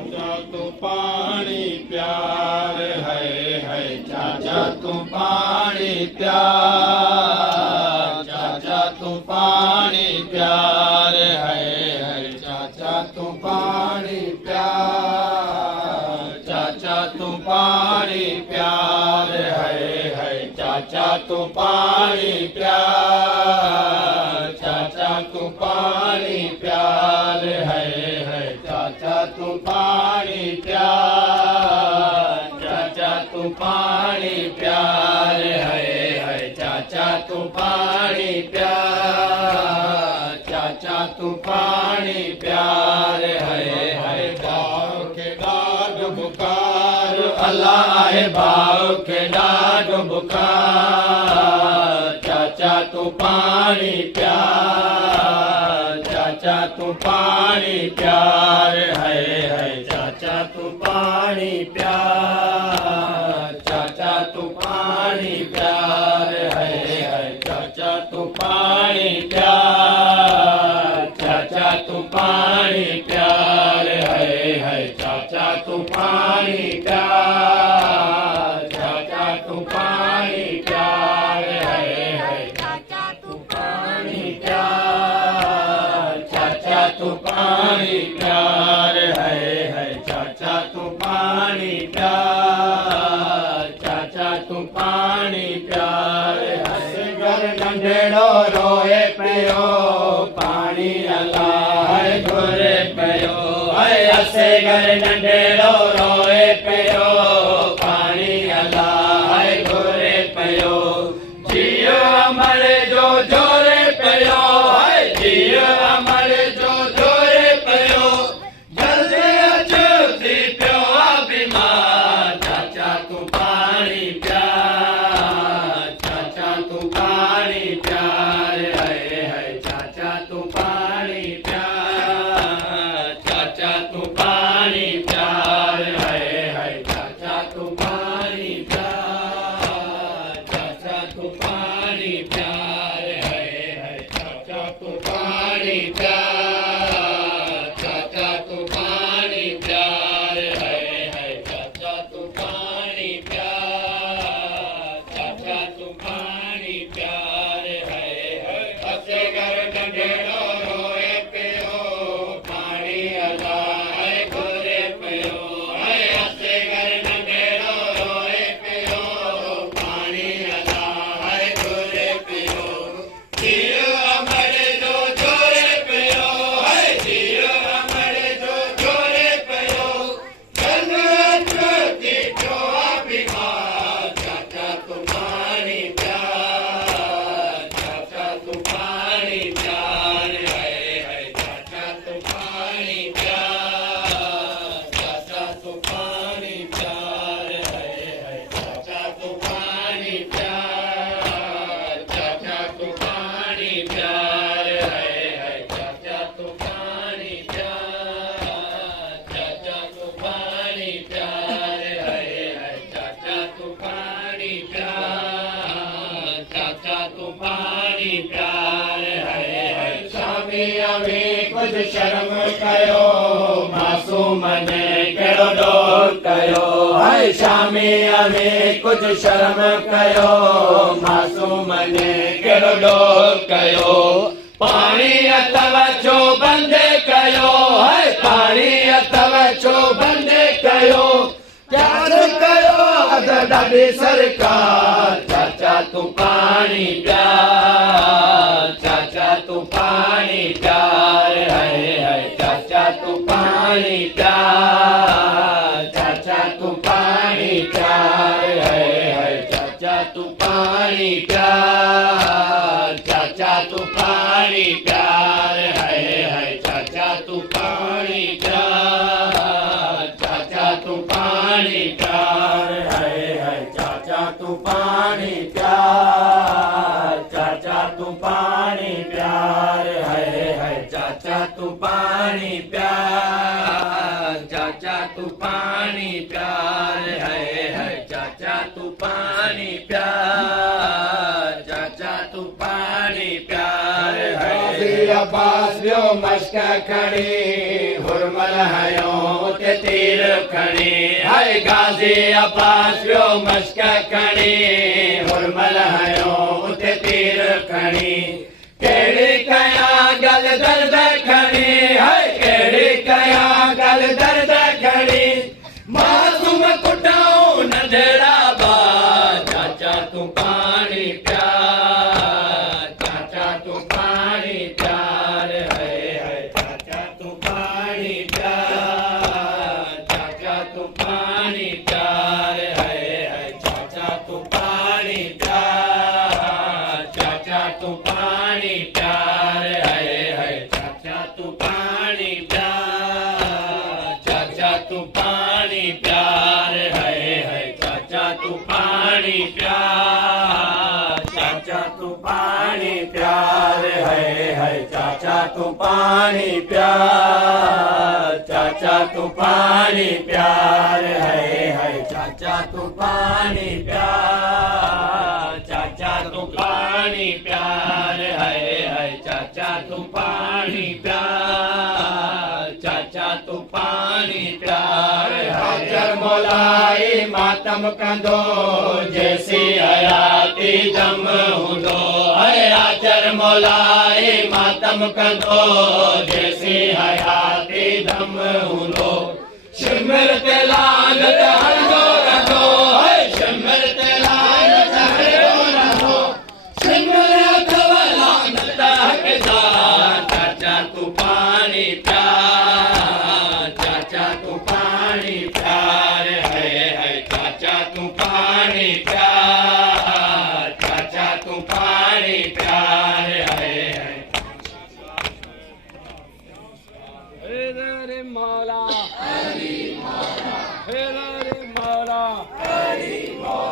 चाचा तू पानी प्यार है चाचा तू पानी प्यार, चाचा तू पानी प्यार है चाचा तू पानी प्यार, चाचा तू पानी प्यार है चाचा तू पानी प्यार, चाचा तू पानी प्यार है चाचा तू पानी प्यार, चाचा तू पानी प्यार है चाचा तू पानी प्यार, चाचा तू पानी प्यार है भाव के डाढ़ बुखार अल्लाह है भाव के डाढ़ बुखार, चाचा तू पानी प्यार, चाचा तू पानी प्यार है चाचा तू पानी प्यार, चाचा तू पानी प्यार है चाचा तू पानी प्यार, चाचा तू पानी प्यार है चाचा तू पानी प्यार, चाचा तू पानी प्यार है चाचा तू पानी प्यार, चाचा तू पानी प्यार है चाचा तू पानी प्यार, चाचा तू पानी प्यार है घर नंढेड़ो रोए पियो पानी अल्लाह है घोरे पियो असे घर नंढेड़ो रोए पियो पानी अल्लाह है घोरे पियो, जियो अमर जो जोरे पियो जियो अमर जो जोरे पियो, जल्दी अचूती पियो बीमार, चाचा तू पानी प्यार, चाचा तू पानी प्यार है चाचा तू पानी प्यार, चाचा तू पानी प्यार है चाचा तू पानी प्यार, चाचा तू पानी प्यार है चाचा तू पानी प्यार, चाचा तू पानी प्यार है चाचा तू पानी प्यार, चाचा तू पानी प्यार है असे घर नंढेड़ो रोए पियो पानी अल्लाह है घोरे पियो असे घर नंढेड़ो रोए पियो पानी अल्लाह है घोरे पियो, जियो अमर जो जोरे पियो जियो अमर जो जोरे पियो, जल्दी अचूती पियो बीमार, चाचा तू पानी प्यार, चाचा तू पानी प्यार है चाचा तू पानी प्यार, चाचा तू पानी प्यार है चाचा तू पानी प्यार, चाचा तू पानी प्यार है चाचा तू पानी प्यार, चाचा तू पानी प्यार है चाचा तू पानी प्यार, चाचा तू पानी प्यार है स्वामी अभी कुछ शर्म कयो मासूम ने केड़ो डोल कयो स्वामी अभी कुछ शर्म कयो मासूम ने केड़ो डोल कयो, पानी अथव छो बंद कयो पानी अथव छो बंद कयो, प्यार कयो अद ॾाढी सरकार, चाचा तू पानी प्यार, चाचा तू पानी प्यार है चाचा तू पानी प्यार, चाचा तू पानी प्यार है चाचा तू पानी प्यार, चाचा तू पानी प्यार है चाचा तू पानी प्यार, चाचा तू पानी प्यार है चाचा तू पानी प्यार, चाचा तू पानी प्यार है चाचा तू पानी प्यार, चाचा तू पानी प्यार है चाचा तू पानी प्यार, चाचा तू पानी प्यार है अब्बास जो मश्क खड़ी हुरमल हयो ते उते तीर खणी है गाज़ी अब्बास वियो मश्क खणी हुरमल हयो उते तीर खणी कहिड़ी कयां गल दर्द खणी है कहिड़ी कयां गल दर्द खणी मासूम कुटाऊं नंढड़ा ॿार चाचा तूं पाणी प्यार चाचा तूं पाणी प्यार है चाचा तूं पाणी प्यार चाचा तूं पाणी प्यार है चाचा तूं पाणी प्यार चाचा तूं पाणी प्यार है चाचा तूं पाणी प्यार चाचा तूं पाणी प्यार है चाचा तूं पाणी प्यार चाचा तूं पाणी प्यार है चाचा तूं पाणी प्यार चाचा तूं पाणी प्यार है चाचा तूं पाणी प्यार चाचा तूं पाणी प्यार है चाचा तूं पाणी प्यार चाचा तूं पाणी प्यार हाजर मोलाई मातम कंदो जैसी हयाती दम हूंदो है हाजर मोलाई मातम कंदो जैसी हयाती दम हूंदो शिमर ते लानत हलंदो रहंदो है शिमर ते लानत हलंदो रहंदो शिमर अथव लानत हक़दार चाचा तूं पाणी प्यार चाचा तूं पाणी प्यार है चाचा तूं पाणी प्यार चाचा तूं पाणी प्यार है रे मौला रे मौला रे मौला